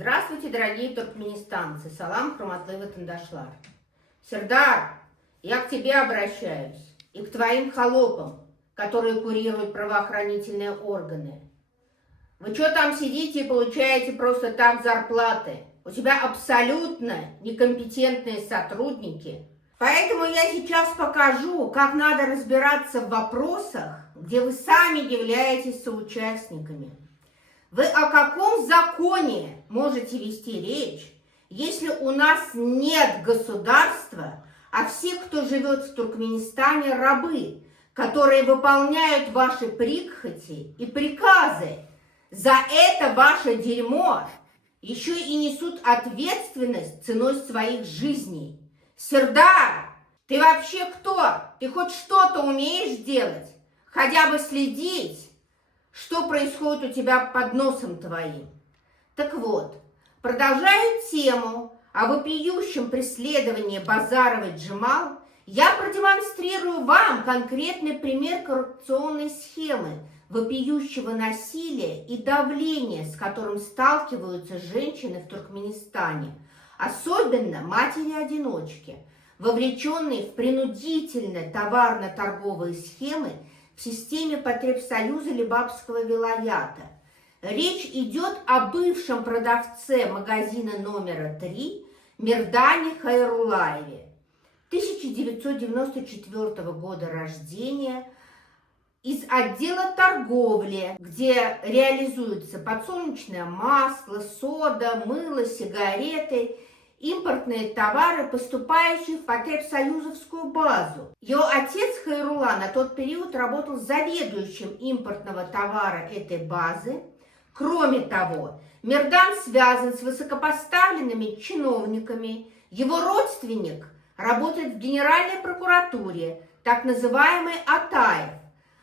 Здравствуйте, дорогие туркменистанцы. Салам, хурматлы ватандашлар. Сердар, я к тебе обращаюсь и к твоим холопам, которые курируют правоохранительные органы. Вы что там сидите и получаете просто так зарплаты? У тебя абсолютно некомпетентные сотрудники. Поэтому я сейчас покажу, как надо разбираться в вопросах, где вы сами являетесь соучастниками. Вы о каком законе можете вести речь, если у нас нет государства, а все, кто живет в Туркменистане, рабы, которые выполняют ваши прихоти и приказы? За это ваше дерьмо еще и несут ответственность ценой своих жизней. Сердар, ты вообще кто? Ты хоть что-то умеешь делать? Хотя бы следить, что происходит у тебя под носом твоим. Так вот, продолжая тему о вопиющем преследовании Базаровой Джемал, я продемонстрирую вам конкретный пример коррупционной схемы, вопиющего насилия и давления, с которым сталкиваются женщины в Туркменистане, особенно матери-одиночки, вовлеченные в принудительные товарно-торговые схемы в системе потребсоюза Лебапского вилаята. Речь идет о бывшем продавце магазина номера 3 Мирдане Хайрулаеве, 1994 года рождения, из отдела торговли, где реализуется подсолнечное масло, сода, мыло, сигареты, импортные товары, поступающие в потребсоюзовскую базу. Ее отец Хайрула на тот период работал заведующим импортного товара этой базы. Кроме того, Мирдан связан с высокопоставленными чиновниками. Его родственник работает в Генеральной прокуратуре, так называемый Атаев.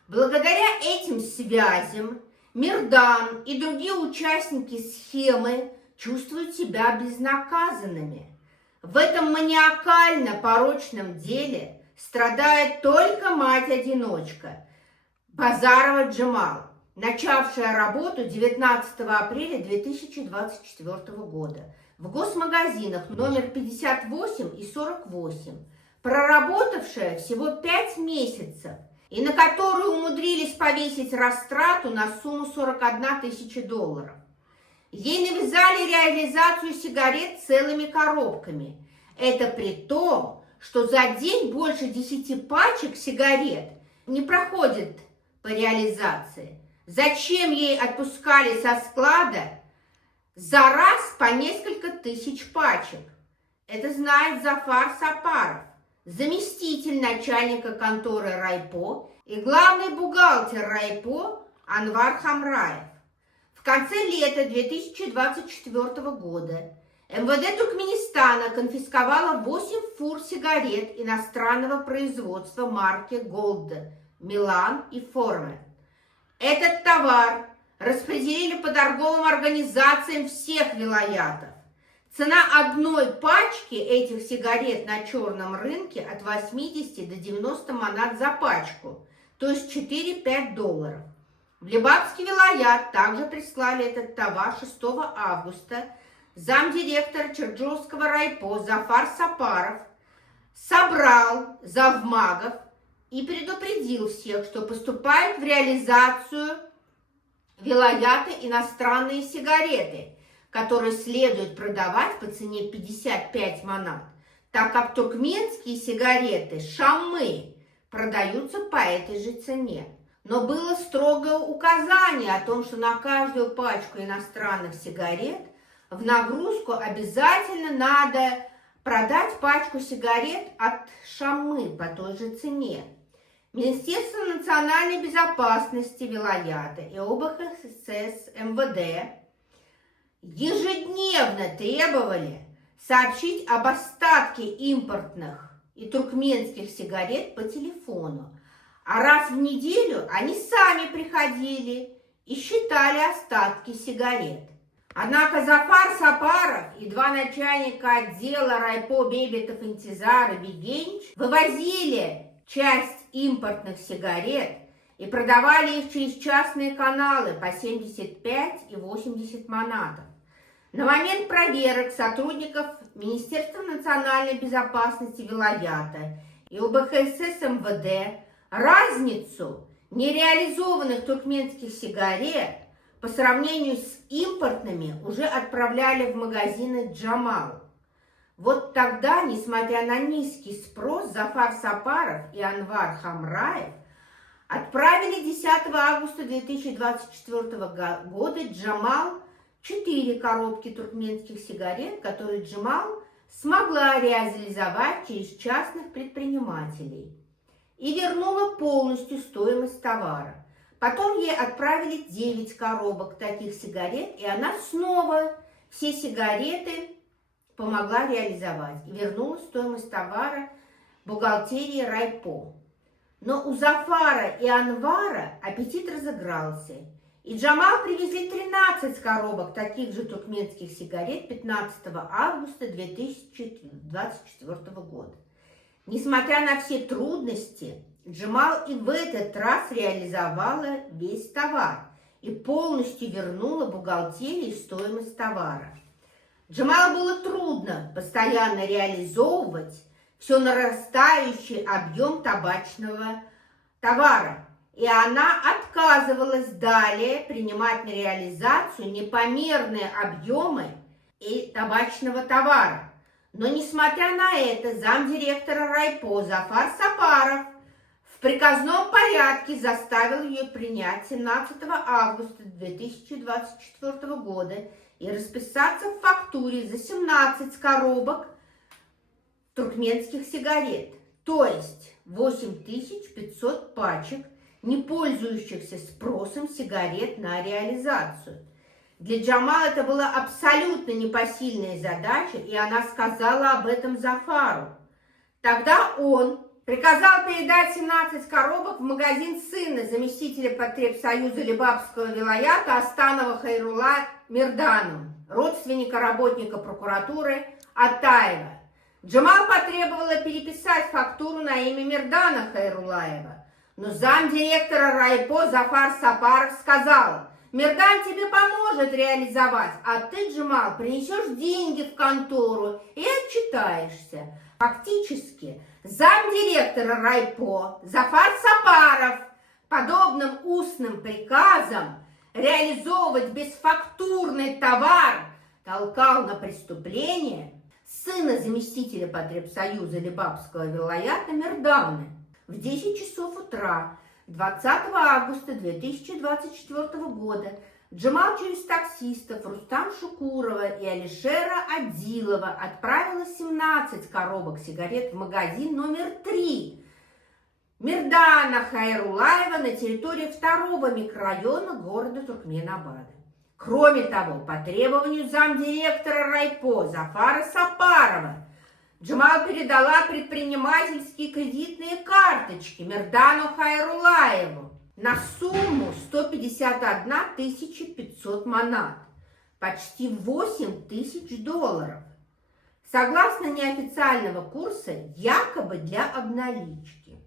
Благодаря этим связям Мирдан и другие участники схемы чувствуют себя безнаказанными. В этом маниакально-порочном деле страдает только мать-одиночка Базарова Джемал, начавшая работу 19 апреля 2024 года в госмагазинах номер 58 и 48, проработавшая всего 5 месяцев, и на которую умудрились повесить растрату на сумму $41 тысяча. Ей навязали реализацию сигарет целыми коробками. Это при том, что за день больше 10 пачек сигарет не проходит по реализации. Зачем ей отпускали со склада за раз по несколько тысяч пачек? Это знает Зафар Сапаров, заместитель начальника конторы Райпо и главный бухгалтер Райпо Анвар Хамраев. В конце лета 2024 года МВД Туркменистана конфисковало 8 фур сигарет иностранного производства марки Голд, Милан и Форме. Этот товар распределили по торговым организациям всех вилаятов. Цена одной пачки этих сигарет на черном рынке от 80 до 90 манат за пачку, то есть $4-5. В Лебапский вилаят также прислали этот товар 6 августа. Замдиректора Черджовского райпо Зафар Сапаров собрал завмагов и предупредил всех, что поступают в реализацию вилаята иностранные сигареты, которые следует продавать по цене 55 манат, так как туркменские сигареты «Шаммы» продаются по этой же цене. Но было строгое указание о том, что на каждую пачку иностранных сигарет в нагрузку обязательно надо продать пачку сигарет от «Шаммы» по той же цене. Министерство национальной безопасности вилаята и ОБХСС МВД ежедневно требовали сообщить об остатке импортных и туркменских сигарет по телефону. А раз в неделю они сами приходили и считали остатки сигарет. Однако Зафар Сапаров и два начальника отдела Райпо Бейбетов Интизар и Бегенч вывозили часть импортных сигарет и продавали их через частные каналы по 75 и 80 манатов. На момент проверок сотрудников Министерства национальной безопасности Вилаята и УБХСС МВД разницу нереализованных туркменских сигарет по сравнению с импортными уже отправляли в магазины «Джамал». Вот тогда, несмотря на низкий спрос, Зафар Сапаров и Анвар Хамраев отправили 10 августа 2024 года «Джамал» 4 коробки туркменских сигарет, которые «Джамал» смогла реализовать через частных предпринимателей и вернула полностью стоимость товара. Потом ей отправили 9 коробок таких сигарет, и она снова все сигареты помогла реализовать и вернула стоимость товара бухгалтерии Райпо. Но у Зафара и Анвара аппетит разыгрался, и Джамал привезли 13 коробок таких же туркменских сигарет 15 августа 2024 года. Несмотря на все трудности, Джамал и в этот раз реализовала весь товар и полностью вернула бухгалтерии стоимость товара. Джамал было трудно постоянно реализовывать все нарастающий объем табачного товара, и она отказывалась далее принимать на реализацию непомерные объемы и табачного товара. Но, несмотря на это, замдиректора Райпо Зафар Сапаров в приказном порядке заставил ее принять 17 августа 2024 года и расписаться в фактуре за 17 коробок туркменских сигарет, то есть 8500 пачек, не пользующихся спросом сигарет на реализацию. Для Джамала это была абсолютно непосильная задача, и она сказала об этом Зафару. Тогда он приказал передать 17 коробок в магазин сына заместителя потребсоюза Лебабского вилаята Астанова Хайрула Мирдану, родственника работника прокуратуры Атаева. Джамал потребовала переписать фактуру на имя Мирдана Хайрулаева, но замдиректора Райпо Зафар Сапаров сказал: «Мирдан тебе поможет реализовать, а ты, Джамал, принесешь деньги в контору и отчитаешься». Фактически, замдиректора Райпо Зафар Сапаров подобным устным приказом реализовывать бесфактурный товар толкал на преступление сына заместителя потребсоюза Лебабского вилаята Мирдана. В 10 часов утра 20 августа 2024 года Джамал через таксистов Рустам Шукурова и Алишера Адилова отправила 17 коробок сигарет в магазин номер 3 Мирдана Хайрулаева на территории 2-го микрорайона города Туркменабада. Кроме того, по требованию замдиректора Райпо Зафара Сапарова, Джамал передала предпринимательские кредитные карточки Мирдану Хайрулаеву на сумму 151 500 манат, почти 8 тысяч долларов, согласно неофициального курса, якобы для обналички.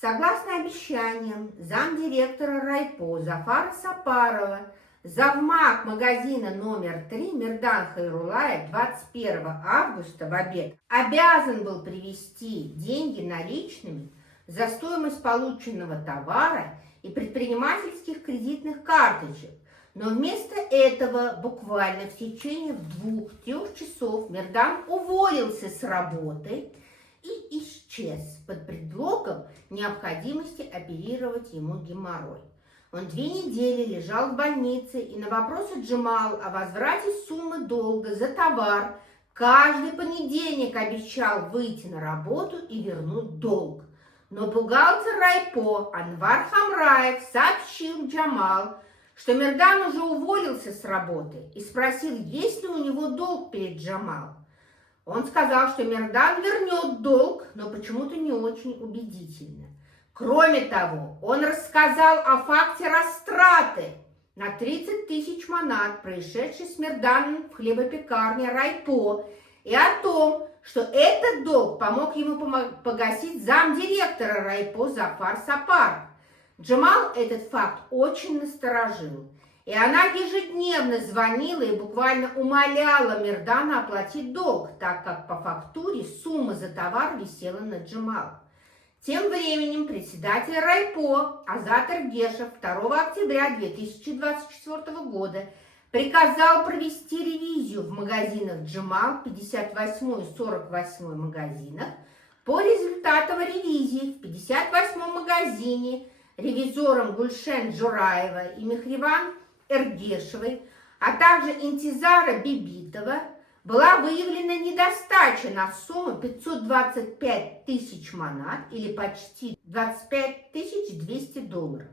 Согласно обещаниям замдиректора Райпо Зафара Сапарова, завмак магазина номер 3 Мирдан Хайрулаев 21 августа в обед обязан был привезти деньги наличными за стоимость полученного товара и предпринимательских кредитных карточек. Но вместо этого буквально в течение 2-3 часов Мирдан уволился с работы и исчез под предлогом необходимости оперировать ему геморрой. Он 2 недели лежал в больнице, и на вопросы Джамал о возврате суммы долга за товар каждый понедельник обещал выйти на работу и вернуть долг. Но бухгалтер Райпо Анвар Хамраев сообщил Джамал, что Мирдан уже уволился с работы, и спросил, есть ли у него долг перед Джамал. Он сказал, что Мирдан вернет долг, но почему-то не очень убедительно. Кроме того, он рассказал о факте растраты на 30 тысяч манат, происшедшей с Мирданом в хлебопекарне Райпо, и о том, что этот долг помог ему погасить замдиректора Райпо Зафар Сапаров. Джамал этот факт очень насторожил, И она ежедневно звонила и буквально умоляла Мирдана оплатить долг, так как по фактуре сумма за товар висела на Джамал. Тем временем председатель райпо Азат Эргешев 2 октября 2024 года приказал провести ревизию в магазинах Джамал 58 и 48 магазинах. По результатам ревизии в 58 магазине ревизором Гульшен Джураева и Мехриван Эргешевой, а также Интизара Бибитова была выявлена недостача на сумму 525 тысяч манат или почти 25 200 долларов.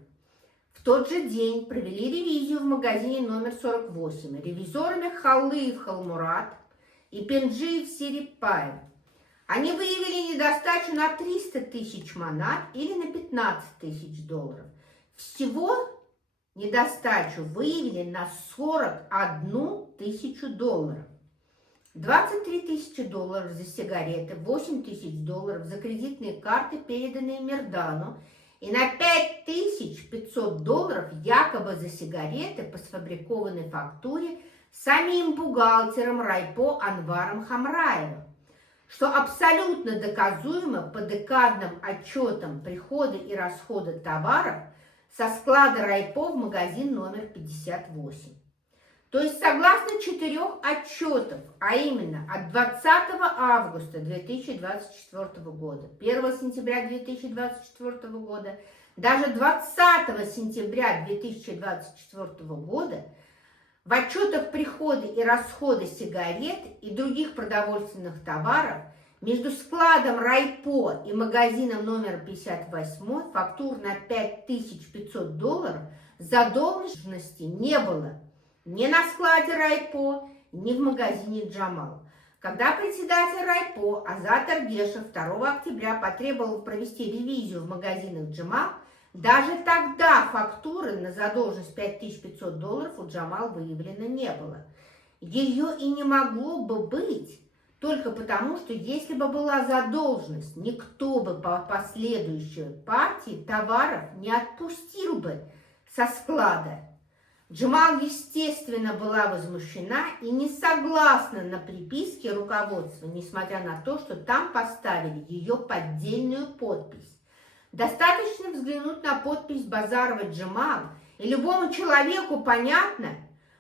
В тот же день провели ревизию в магазине номер 48 ревизорами Халыев Халмурат и Пенджиев Серипаев. Они выявили недостачу на 300 тысяч манат или на 15 тысяч долларов. Всего недостачу выявили на 41 тысячу долларов. 23 тысячи долларов за сигареты, 8 тысяч долларов за кредитные карты, переданные Мирдану, и на 5500 долларов якобы за сигареты по сфабрикованной фактуре самим бухгалтером райпо Анваром Хамраевым, что абсолютно доказуемо по декадным отчетам прихода и расхода товаров со склада райпо в магазин номер 58. То есть согласно 4 отчетов, а именно от 20 августа 2024 года, 1 сентября 2024 года, даже 20 сентября 2024 года, в отчетах прихода и расхода сигарет и других продовольственных товаров между складом райпо и магазином номер 58 фактур на 5500 долларов задолженности не было ни на складе райпо, ни в магазине Джамал. Когда председатель райпо Азат Эргешев 2 октября потребовал провести ревизию в магазинах Джамал, даже тогда фактуры на задолженность 5500 долларов у Джамал выявлено не было. Ее и не могло бы быть, только потому, что если бы была задолженность, никто бы по последующей партии товаров не отпустил бы со склада. Джамал, естественно, была возмущена и не согласна на приписки руководства, несмотря на то, что там поставили ее поддельную подпись. Достаточно взглянуть на подпись Базарова Джамал, и любому человеку понятно,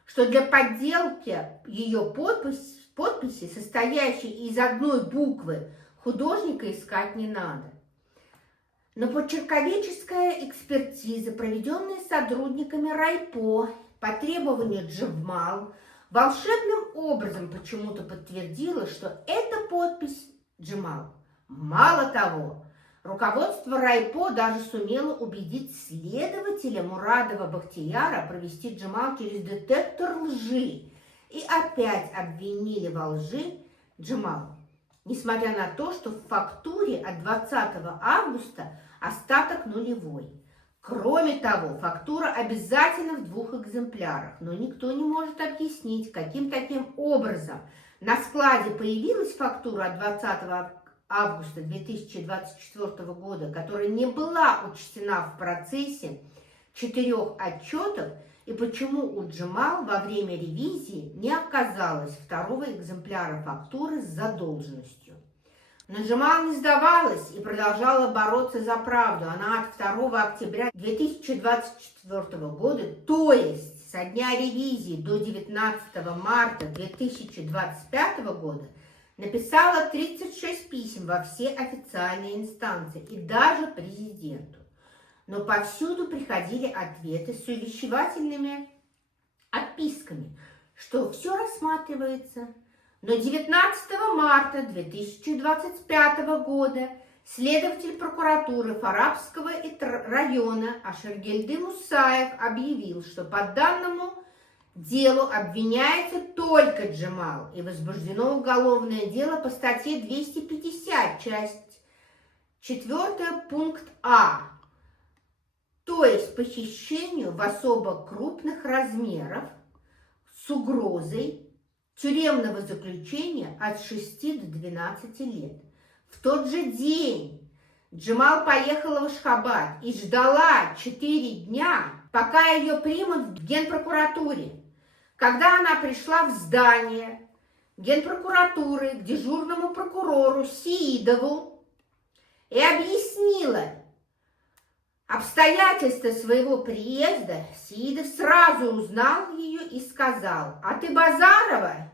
что для подделки ее подписи, состоящей из одной буквы, художника искать не надо. Но почерковедческая экспертиза, проведенная сотрудниками райпо по требованию Джамал, волшебным образом почему-то подтвердила, что это подпись Джамал. Мало того, руководство райпо даже сумело убедить следователя Мурадова Бахтияра провести Джамал через детектор лжи и опять обвинили во лжи Джамал, несмотря на то, что в фактуре от 20 августа остаток нулевой. Кроме того, фактура обязательно в 2 экземплярах, но никто не может объяснить, каким таким образом на складе появилась фактура от 20 августа 2024 года, которая не была учтена в процессе 4 отчетов, и почему у Джамал во время ревизии не оказалось 2 экземпляра фактуры с задолженностью. Но Джамал не сдавалась и продолжала бороться за правду. Она от 2 октября 2024 года, то есть со дня ревизии до 19 марта 2025 года, написала 36 писем во все официальные инстанции и даже президенту. Но повсюду приходили ответы с увещевательными отписками, что все рассматривается. Но 19 марта 2025 года следователь прокуратуры Фарабского района Ашергельды Мусаев объявил, что по данному делу обвиняется только Джамал и возбуждено уголовное дело по статье 250, часть 4, пункт А, то есть по хищению в особо крупных размерах с угрозой тюремного заключения от 6 до 12 лет. В тот же день Джамал поехала в Ашхабад и ждала 4 дня, пока ее примут в Генпрокуратуре. Когда она пришла в здание Генпрокуратуры к дежурному прокурору Сеидову и объяснила обстоятельства своего приезда, Сеидов сразу узнал ее и сказал: «А ты Базарова?»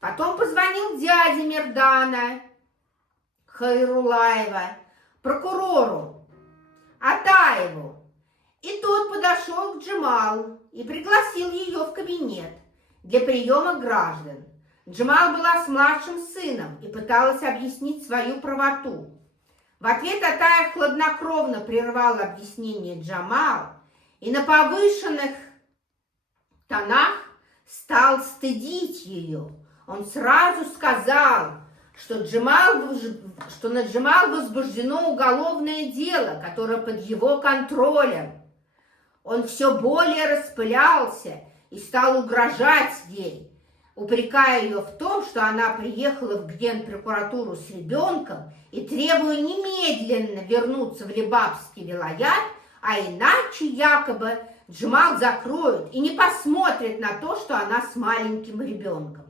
Потом позвонил дяде Мердана Хайрулаева, прокурору Атаеву, и тот подошел к Джамалу и пригласил ее в кабинет для приема граждан. Джамал была с младшим сыном и пыталась объяснить свою правоту. В ответ Атаев хладнокровно прервал объяснение Джамал и на повышенных тонах стал стыдить ее. Он сразу сказал, что на Джамал возбуждено уголовное дело, которое под его контролем. Он все более распылялся и стал угрожать ей, упрекая ее в том, что она приехала в Генпрокуратуру с ребенком и требуя немедленно вернуться в Лебабский вилаят, а иначе якобы Джамал закроют и не посмотрят на то, что она с маленьким ребенком.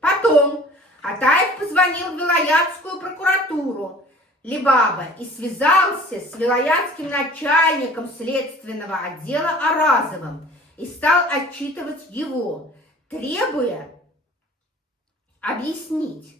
Потом Атаев позвонил в вилаятскую прокуратуру Лебаба и связался с вилаятским начальником следственного отдела Аразовым и стал отчитывать его, требуя объяснить,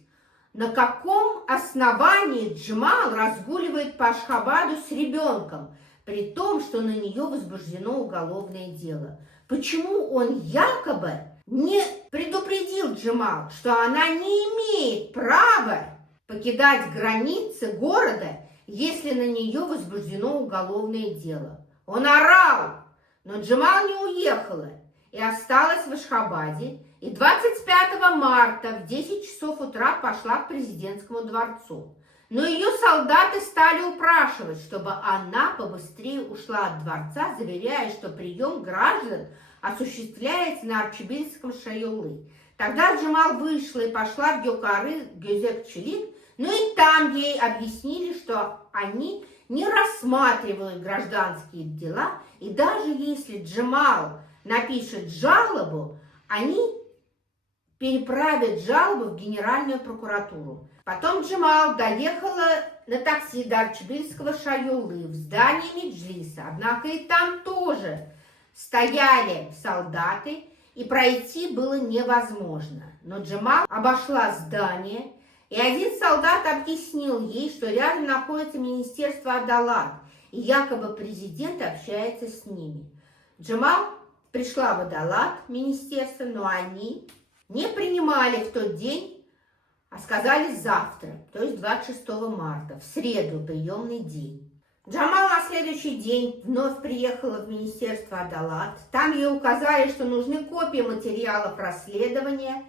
на каком основании Джамал разгуливает по Ашхабаду с ребенком, при том, что на нее возбуждено уголовное дело. Почему он якобы не предупредил Джамал, что она не имеет права покидать границы города, если на нее возбуждено уголовное дело? Он орал, но Джамал не уехала и осталась в Ашхабаде, и 25 марта в 10 часов утра пошла к президентскому дворцу. Но ее солдаты стали упрашивать, чтобы она побыстрее ушла от дворца, заверяя, что прием граждан осуществляется на Арчебельском Шайолы. Тогда Джамал вышла и пошла в Гёкары, Гюзек-Чилик, но и там ей объяснили, что они не рассматривают гражданские дела, и даже если Джамал напишет жалобу, они переправят жалобу в Генеральную прокуратуру. Потом Джамал доехала на такси до Арчебельского Шайолы в здание Меджлиса, однако и там тоже стояли солдаты, и пройти было невозможно. Но Джамал обошла здание, и один солдат объяснил ей, что рядом находится Министерство Адалат, и якобы президент общается с ними. Джамал пришла в Адалат, министерство, но они не принимали в тот день, а сказали завтра, то есть 26 марта, в среду, приемный день. Джамал на следующий день вновь приехала в Министерство Адалат. Там ей указали, что нужны копии материалов расследования,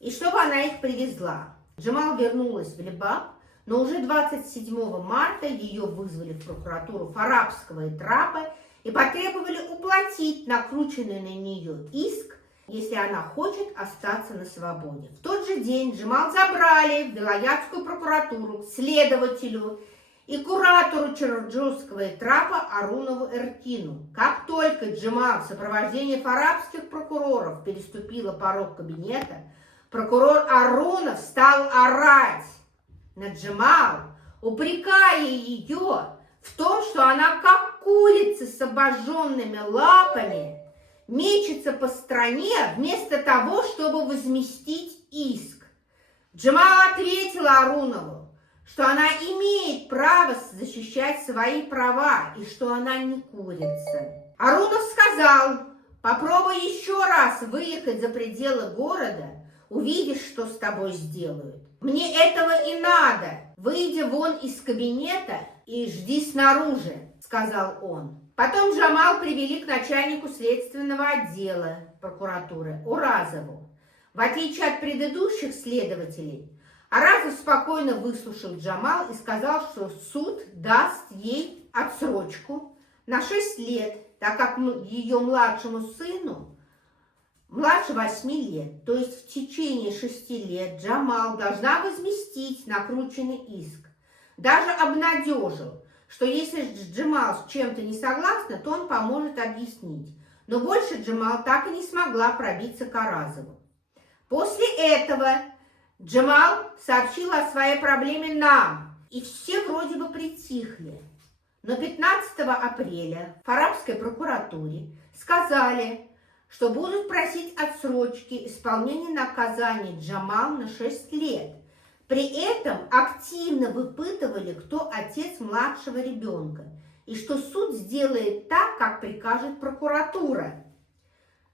и чтобы она их привезла. Джамал вернулась в Лебаб, но уже 27 марта ее вызвали в прокуратуру Фарабского и Трапа и потребовали уплатить накрученный на нее иск, если она хочет остаться на свободе. В тот же день Джамал забрали в вилаятскую прокуратуру к следователю и куратору Чарджусского и Трапа Арунову Эркину. Как только Джамал в сопровождении фарабских прокуроров переступила порог кабинета, прокурор Арунов стал орать на Джамал, упрекая ее в том, что она как курица с обожженными лапами мечется по стране вместо того, чтобы возместить иск. Джамал ответила Арунову, что она имеет право защищать свои права и что она не курица. Арунов сказал: попробуй еще раз выехать за пределы города, увидишь, что с тобой сделают. Мне этого и надо. Выйди вон из кабинета и жди снаружи, сказал он. Потом Джамал привели к начальнику следственного отдела прокуратуры Уразову. В отличие от предыдущих следователей, Аразов спокойно выслушал Джамал и сказал, что суд даст ей отсрочку на 6 лет, так как ее младшему сыну младше 8 лет. То есть в течение 6 лет Джамал должна возместить накрученный иск. Даже обнадежил, что если Джемал с чем-то не согласна, то он поможет объяснить. Но больше Джемал так и не смогла пробиться к Аразову. После этого Джемал сообщила о своей проблеме нам, и все вроде бы притихли. Но 15 апреля в арабской прокуратуре сказали, что будут просить отсрочки исполнения наказания Джамал на 6 лет. При этом активно выпытывали, кто отец младшего ребенка, и что суд сделает так, как прикажет прокуратура.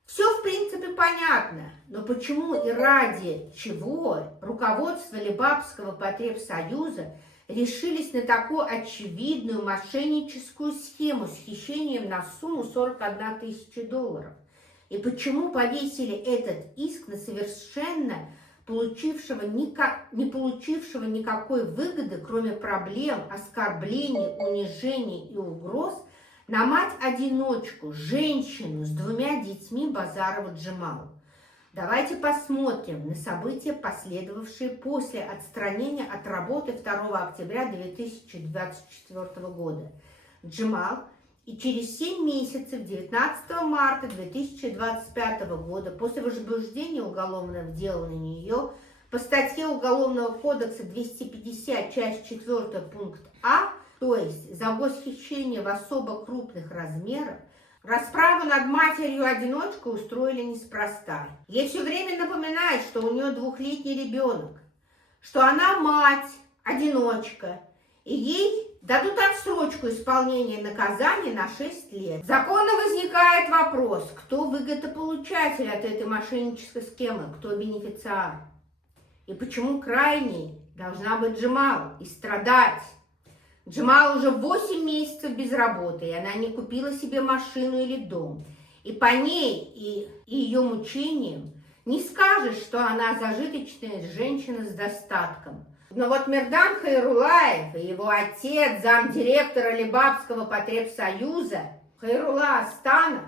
Все, в принципе, понятно, но почему и ради чего руководство Либабского потребсоюза решились на такую очевидную мошенническую схему с хищением на сумму 41 тысяча долларов? И почему повесили этот иск на совершенно не получившего никакой выгоды, кроме проблем, оскорблений, унижений и угроз, на мать-одиночку, женщину с 2 детьми Базарова Джемал? Давайте посмотрим на события, последовавшие после отстранения от работы 2 октября 2024 года Джемал, и через 7 месяцев, 19 марта 2025 года, после возбуждения уголовного дела на нее по статье Уголовного кодекса 250, часть 4, пункт А, то есть за госхищение в особо крупных размерах, расправу над матерью-одиночкой устроили неспроста. Ей все время напоминают, что у нее 2-летний ребенок, что она мать-одиночка, и ей дадут отсрочку исполнения наказания на 6 лет. Законно возникает вопрос, кто выгодополучатель от этой мошеннической схемы, кто бенефициар. И почему крайней должна быть Джемал и страдать? Джемал уже 8 месяцев без работы, и она не купила себе машину или дом. И по ней и ее мучениям не скажешь, что она зажиточная женщина с достатком. Но вот Мирдан Хайрулаев и его отец, замдиректора Либабского потребсоюза Хайрула Астанов,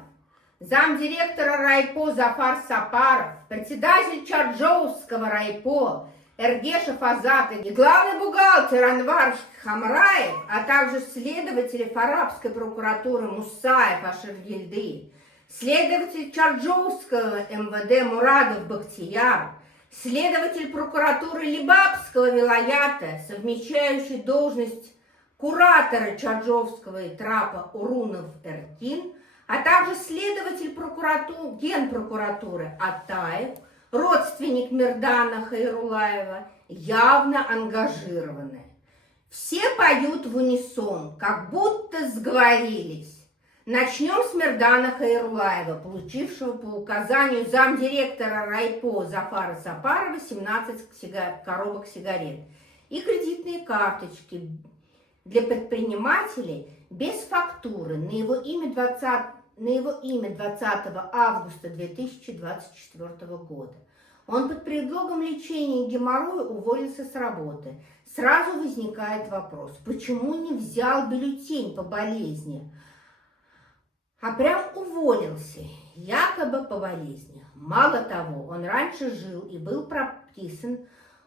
замдиректора райпо Зафар Сапаров, председатель Чарджоуского райпо Эргешев Азат и главный бухгалтер Анвар Хамраев, а также следователи арабской прокуратуры Мусаев Аширгильды, следователь Чарджоуского МВД Мурадов Бахтияр, следователь прокуратуры Либабского вилаята, совмещающий должность куратора Чарджовского и трапа Урунов Эркин, а также следователь генпрокуратуры Атаев, родственник Мирдана Хайрулаева, явно ангажированы. Все поют в унисон, как будто сговорились. Начнем с Мирдана Хайрулаева, получившего по указанию замдиректора райпо Зафара Сапарова 17 коробок сигарет и кредитные карточки для предпринимателей без фактуры на его имя 20 августа 2024 года. Он под предлогом лечения геморроя уволился с работы. Сразу возникает вопрос, почему не взял бюллетень по болезни, а прям уволился, якобы по болезни. Мало того, он раньше жил и был прописан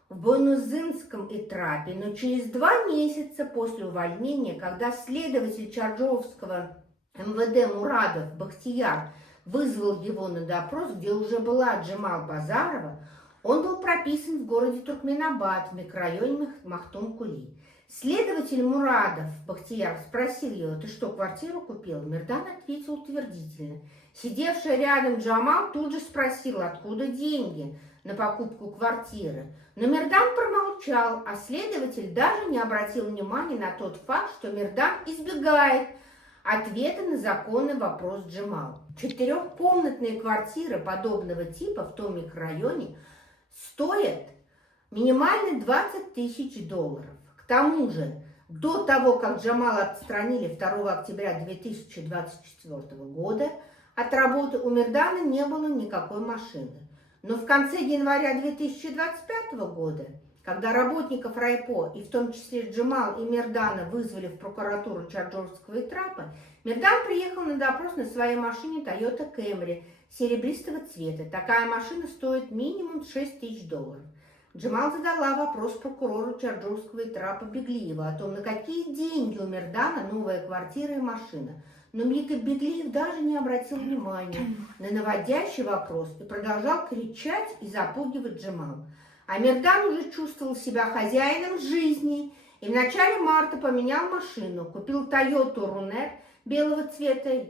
в Буэнос-Айресском Итрапе, но через 2 месяца после увольнения, когда следователь Чарджовского МВД Мурадов Бахтияр вызвал его на допрос, где уже была Джемал Базарова, он был прописан в городе Туркменабад в микрорайоне Махтум-Кули. Следователь Мурадов Бахтияр спросил его: «Ты что, квартиру купил?» Мирдан ответил утвердительно. Сидевшая рядом Джамал тут же спросила, откуда деньги на покупку квартиры. Но Мирдан промолчал, а следователь даже не обратил внимания на тот факт, что Мирдан избегает ответа на законный вопрос Джемал. 4-комнатные квартиры подобного типа в том микрорайоне стоят минимально 20 тысяч долларов. К тому же, до того, как Джамал отстранили 2 октября 2024 года, от работы у Мирдана не было никакой машины. Но в конце января 2025 года, когда работников райпо, и в том числе Джемал и Мирдана, вызвали в прокуратуру Чарджовского Итрапа, Мирдан приехал на допрос на своей машине Toyota Camry серебристого цвета. Такая машина стоит минимум 6 тысяч долларов. Джамал задала вопрос прокурору Чарджурского и Трапа Беглиева о том, на какие деньги у Мирдана новая квартира и машина. Но Мика Беглиев даже не обратил внимания на наводящий вопрос и продолжал кричать и запугивать Джамал. А Мирдан уже чувствовал себя хозяином жизни и в начале марта поменял машину, купил Toyota Runner белого цвета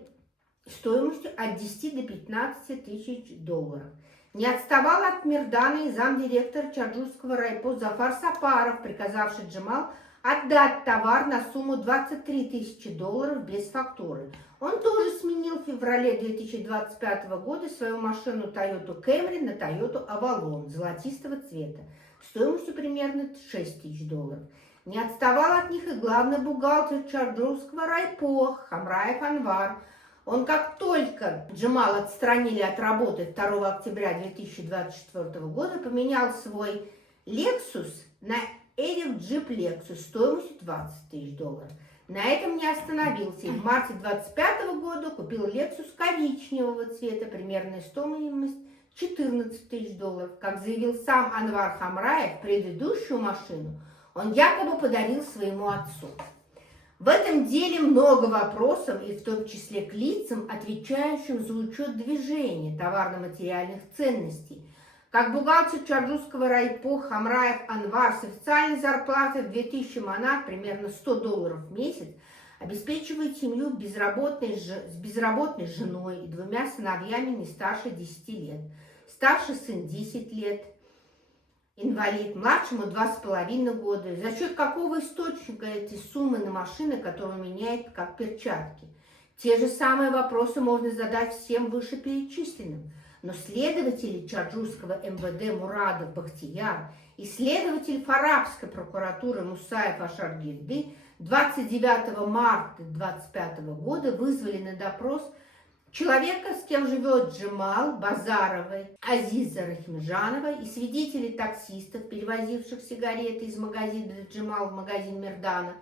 стоимостью от 10 до 15 тысяч долларов. Не отставал от Мирдана и замдиректора Чарджурского райпо Зафар Сапаров, приказавший Джамал отдать товар на сумму 23 тысячи долларов без фактуры. Он тоже сменил в феврале 2025 года свою машину Toyota Camry на Toyota Avalon золотистого цвета стоимостью примерно 6 тысяч долларов. Не отставал от них и главный бухгалтер Чарджурского райпо Хамраев Анвар. Он, как только Джамал отстранили от работы 2 октября 2024 года, поменял свой Lexus на Эрик Джип Lexus стоимостью 20 тысяч долларов. На этом не остановился и в марте 2025 года купил Lexus коричневого цвета, примерная стоимость 14 тысяч долларов. Как заявил сам Анвар Хамраев, предыдущую машину он якобы подарил своему отцу. В этом деле много вопросов, и в том числе к лицам, отвечающим за учет движения товарно-материальных ценностей. Как бухгалтер Чарджурского райпо Хамраев Анвар с официальной зарплатой в 2000 манат, примерно 100 долларов в месяц, обеспечивает семью с безработной женой и 2 сыновьями не старше 10 лет. Старший сын 10 лет. Инвалид, младшему 2,5 года. За счет какого источника эти суммы на машины, которые меняет как перчатки? Те же самые вопросы можно задать всем вышеперечисленным. Но следователи Чарджурского МВД Мурадов Бахтияр и следователь Фарабской прокуратуры Мусаев Ашаргильды 29 марта 2025 года вызвали на допрос человека, с кем живет Джамал Базаровой, Азиза Рахимжанова и свидетелей таксистов, перевозивших сигареты из магазина Джамал в магазин Мирдана.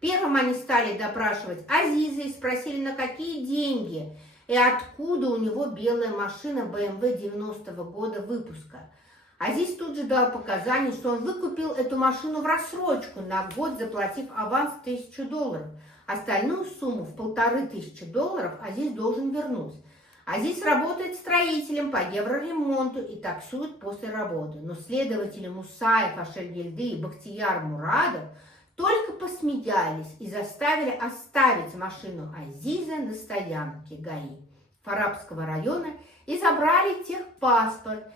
Первым они стали допрашивать Азиза и спросили, на какие деньги и откуда у него белая машина BMW 90-го года выпуска. Азиз тут же дал показания, что он выкупил эту машину в рассрочку на год, заплатив аванс 1000 долларов. Остальную сумму в 1500 долларов Азиз должен вернуть. Азиз работает строителем по евроремонту и таксует после работы. Но следователи Мусаев, Ашельгельды и Бахтияр Мурадов только посмеялись и заставили оставить машину Азиза на стоянке ГАИ Фарабского района и забрали техпаспорт,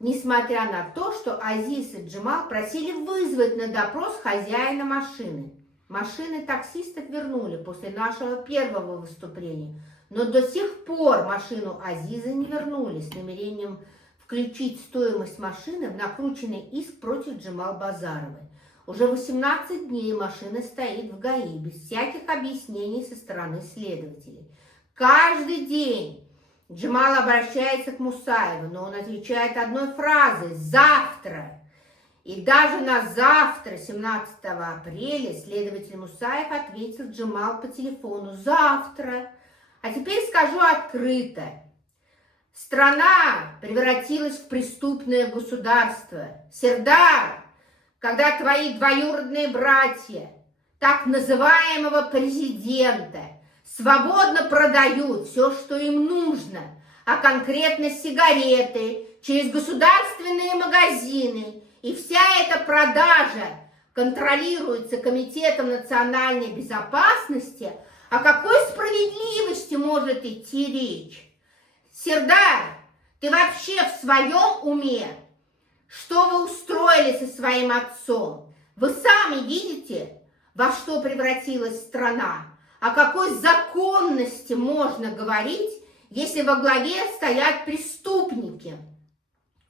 несмотря на то, что Азиз и Джамал просили вызвать на допрос хозяина машины. Машины таксистов вернули после нашего первого выступления, но до сих пор машину Азиза не вернули с намерением включить стоимость машины в накрученный иск против Джамал Базаровой. Уже 18 дней машина стоит в ГАИ без всяких объяснений со стороны следователей. Каждый день Джамал обращается к Мусаеву, но он отвечает одной фразой «завтра». И даже на завтра, 17 апреля, следователь Мусаев ответил Джамал по телефону «завтра». А теперь скажу открыто. Страна превратилась в преступное государство. Сердар, когда твои двоюродные братья так называемого президента свободно продают все, что им нужно, а конкретно сигареты, через государственные магазины, и вся эта продажа контролируется Комитетом национальной безопасности, о какой справедливости может идти речь? Сердар, ты вообще в своем уме? Что вы устроили со своим отцом? Вы сами видите, во что превратилась страна? О какой законности можно говорить, если во главе стоят преступники?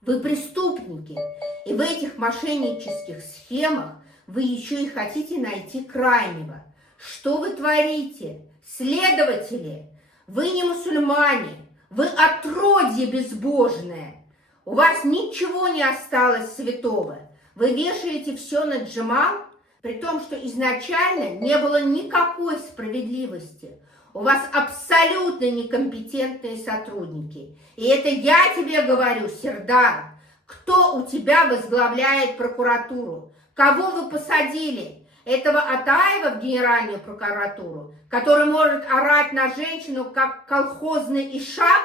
Вы преступники, и в этих мошеннических схемах вы еще и хотите найти крайнего. Что вы творите? Следователи, вы не мусульмане, вы отродье безбожное. У вас ничего не осталось святого. Вы вешаете все на Джамал, при том, что изначально не было никакой справедливости. У вас абсолютно некомпетентные сотрудники. И это я тебе говорю, Сердар. Кто у тебя возглавляет прокуратуру? Кого вы посадили? Этого Атаева в Генеральную прокуратуру, который может орать на женщину, как колхозный ишак?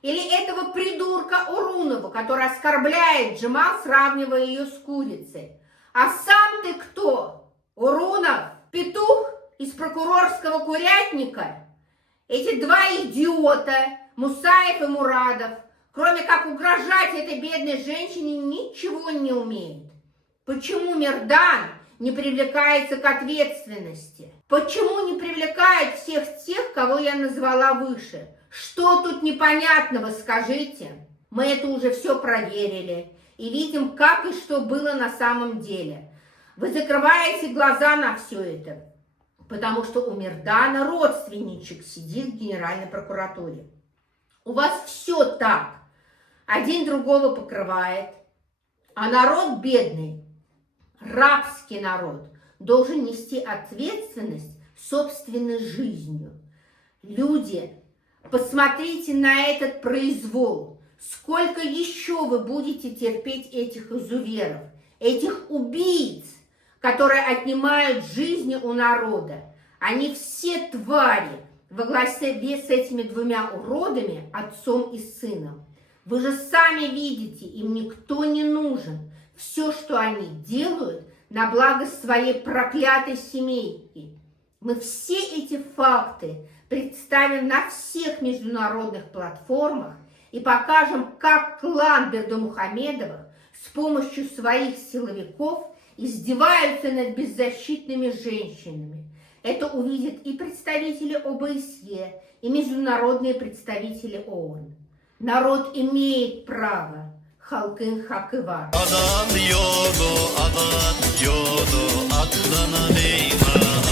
Или этого придурка Урунова, который оскорбляет Джемал, сравнивая ее с курицей? А сам ты кто? Урунов? Петух из прокурорского курятника? Эти два идиота, Мусаев и Мурадов, кроме как угрожать этой бедной женщине, ничего не умеют. Почему Мердан не привлекается к ответственности? Почему не привлекает всех тех, кого я назвала выше? Что тут непонятного, скажите? Мы это уже все проверили и видим, как и что было на самом деле. Вы закрываете глаза на все это, потому что у Мердана родственничек сидит в Генеральной прокуратуре. У вас все так. Один другого покрывает, а народ бедный, рабский народ, должен нести ответственность собственной жизнью. Люди, посмотрите на этот произвол. Сколько еще вы будете терпеть этих изуверов, этих убийц, которые отнимают жизни у народа? Они все твари во главе с этими двумя уродами, отцом и сыном. Вы же сами видите, им никто не нужен. Все, что они делают, на благо своей проклятой семейки. Мы все эти факты представим на всех международных платформах и покажем, как клан Бердымухамедовых с помощью своих силовиков издеваются над беззащитными женщинами. Это увидят и представители ОБСЕ, и международные представители ООН. Народ имеет право. Халкın hakkı var. Adam diyordu, adam diyordu, aklına neydi?